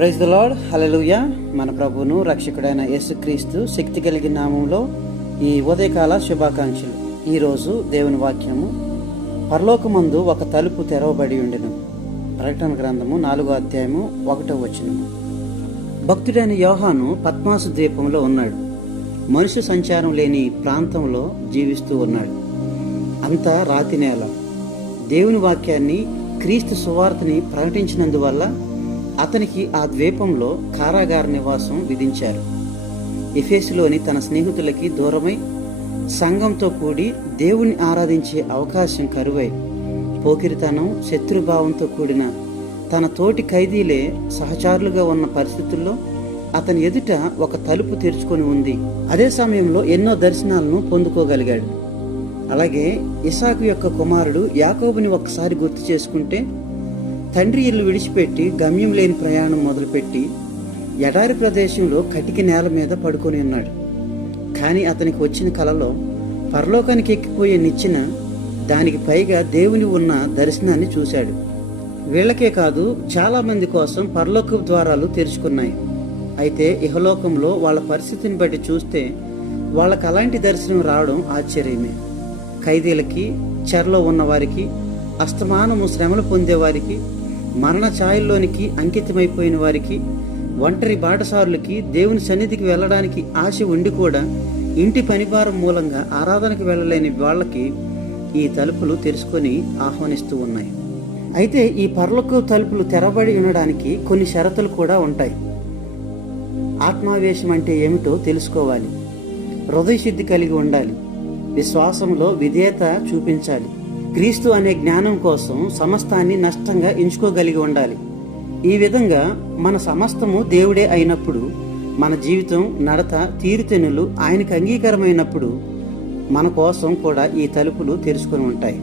Praise the lord. హల్లెలూయా. మన ప్రభువును రక్షకుడైన యేసుక్రీస్తు శక్తి కలిగిన నామంలో ఈ ఉదయకాల శుభాకాంక్షలు. ఈరోజు దేవుని వాక్యము, పరలోకమందు ఒక తలుపు తెరవబడి ఉండెను. ప్రకటన గ్రంథము 4వ అధ్యాయము 1వ వచనము. భక్తుడైన యోహాను పద్మాసు ద్వీపంలో ఉన్నాడు. మనుష్య సంచారం లేని ప్రాంతంలో జీవిస్తూ ఉన్నాడు. అంతా రాతి నేల. దేవుని వాక్యాన్ని, క్రీస్తు సువార్తని ప్రకటించినందువల్ల అతనికి ఆ ద్వీపంలో కారాగార నివాసం విధించారు. ఎఫెసులోని తన స్నేహితులకి దూరమై సంఘంతో కూడి దేవుని ఆరాధించే అవకాశం కరువై, పోకిరితనం, శత్రుభావంతో కూడిన తన తోటి ఖైదీలే సహచారులుగా ఉన్న పరిస్థితుల్లో అతని ఎదుట ఒక తలుపు తెరుచుకొని ఉంది. అదే సమయంలో ఎన్నో దర్శనాలను పొందుకోగలిగాడు. అలాగే ఇసాకు యొక్క కుమారుడు యాకోబుని ఒక్కసారి గుర్తు చేసుకుంటే, తండ్రి ఇల్లు విడిచిపెట్టి గమ్యం లేని ప్రయాణం మొదలుపెట్టి ఎడారి ప్రదేశంలో కటికి నేల మీద పడుకొని ఉన్నాడు. కానీ అతనికి వచ్చిన కలలో పరలోకానికి ఎక్కిపోయే నిచ్చెన, దానికి పైగా దేవుని ఉన్న దర్శనాన్ని చూశాడు. వీళ్ళకే కాదు, చాలా మంది కోసం పరలోక ద్వారాలు తెరుచుకున్నాయి. అయితే ఇహలోకంలో వాళ్ళ పరిస్థితిని బట్టి చూస్తే వాళ్ళకి అలాంటి దర్శనం రావడం ఆశ్చర్యమే. ఖైదీలకి, చెరలో ఉన్న వారికి, అస్తమానము శ్రమలు పొందేవారికి, మరణ ఛాయల్లోనికి అంకితమైపోయిన వారికి, ఒంటరి బాటసారులకి, దేవుని సన్నిధికి వెళ్ళడానికి ఆశ ఉండి కూడా ఇంటి పనిభారం మూలంగా ఆరాధనకు వెళ్ళలేని వాళ్ళకి ఈ తలుపులు తెరుచుకొని ఆహ్వానిస్తూ ఉన్నాయి. అయితే ఈ పరలోక తలుపులు తెరబడి ఉండడానికి కొన్ని షరతులు కూడా ఉంటాయి. ఆత్మావేశం అంటే ఏమిటో తెలుసుకోవాలి. హృదయశుద్ధి కలిగి ఉండాలి. విశ్వాసంలో విధేయత చూపించాలి. క్రీస్తు అనే జ్ఞానం కోసం సమస్తాన్ని నష్టంగా ఎంచుకోగలిగి ఉండాలి. ఈ విధంగా మన సమస్తము దేవుడే అయినప్పుడు, మన జీవితం, నడత, తీరుతెన్నులు ఆయనకు అంగీకారమైనప్పుడు మన కోసం కూడా ఈ తలుపులు తెరుచుకొని ఉంటాయి.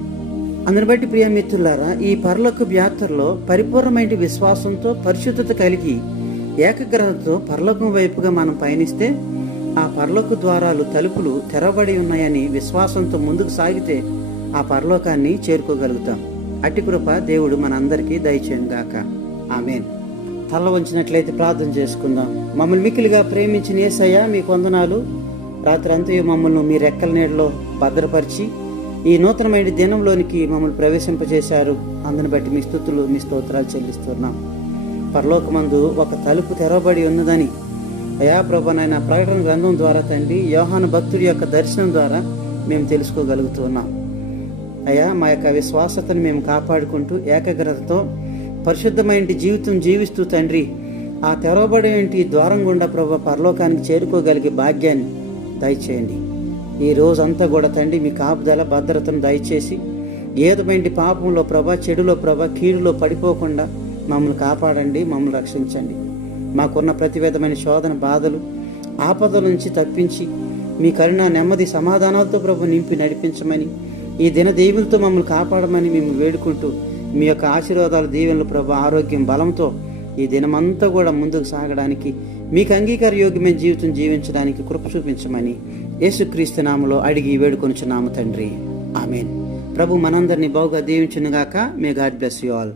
అందుని బట్టి ప్రియ మిత్రులారా, ఈ పరలోక యాత్రలో పరిపూర్ణమైన విశ్వాసంతో, పరిశుద్ధత కలిగి, ఏకాగ్రతతో పరలోకం వైపుగా మనం పయనిస్తే ఆ పరలోక ద్వారాలు, తలుపులు తెరవబడి ఉన్నాయని విశ్వాసంతో ముందుకు సాగితే ఆ పరలోకాన్ని చేరుకోగలుగుతాం. అట్టి కృప దేవుడు మనందరికీ దయచేయను గాక. ఆమేన్. తల వంచినట్లయితే ప్రార్థన చేసుకుందాం. మమ్మల్ని మిక్కిలిగా ప్రేమించిన యేసయ్య, మీకు వందనాలు. రాత్రి అంతా మమ్మల్ని మీ రెక్కల నీడలో భద్రపరిచి ఈ నూతనమైన దినంలోనికి మమ్మల్ని ప్రవేశింపజేశారు. అందుని బట్టి మీ స్తుతులు, మీ స్తోత్రాలు చెల్లిస్తున్నాం. పరలోకమందు ఒక తలుపు తెరవబడి ఉన్నదని అయా ప్రభు, నాయన ప్రకటన గ్రంథం ద్వారా తండ్రి, యోహాను భక్తుడి యొక్క దర్శనం ద్వారా మేము తెలుసుకోగలుగుతున్నాం. అయ్యా, మా యొక్క విశ్వాసతను మేము కాపాడుకుంటూ ఏకాగ్రతతో పరిశుద్ధమైన జీవితం జీవిస్తూ తండ్రి, ఆ తెరవబడి ద్వారం గుండా ప్రభు పరలోకానికి చేరుకోగలిగే భాగ్యాన్ని దయచేయండి. ఈ రోజంతా కూడా తండ్రి మీ కాపుదల, భద్రతను దయచేసి ఏదమైన పాపంలో ప్రభ, చెడులో ప్రభ, కీడులో పడిపోకుండా మమ్మల్ని కాపాడండి, మమ్మల్ని రక్షించండి. మాకున్న ప్రతి విధమైన శోధన, బాధలు, ఆపదల నుంచి తప్పించి మీ కరుణ, నెమ్మది, సమాధానాలతో ప్రభు నింపి నడిపించమని, ఈ దిన దీవులతో మమ్మల్ని కాపాడమని మేము వేడుకుంటూ, మీ యొక్క ఆశీర్వాదాలు, దీవెనలు ప్రభు, ఆరోగ్యం, బలంతో ఈ దినమంతా కూడా ముందుకు సాగడానికి, మీకు అంగీకార యోగ్యమైన జీవితం జీవించడానికి కృప చూపించమని యేసుక్రీస్తు నామములో అడిగి వేడుకొనుచున్నాము తండ్రి. ఆమేన్. ప్రభు మనందరినీ బహుగా దీవించునుగాక. May God bless you all.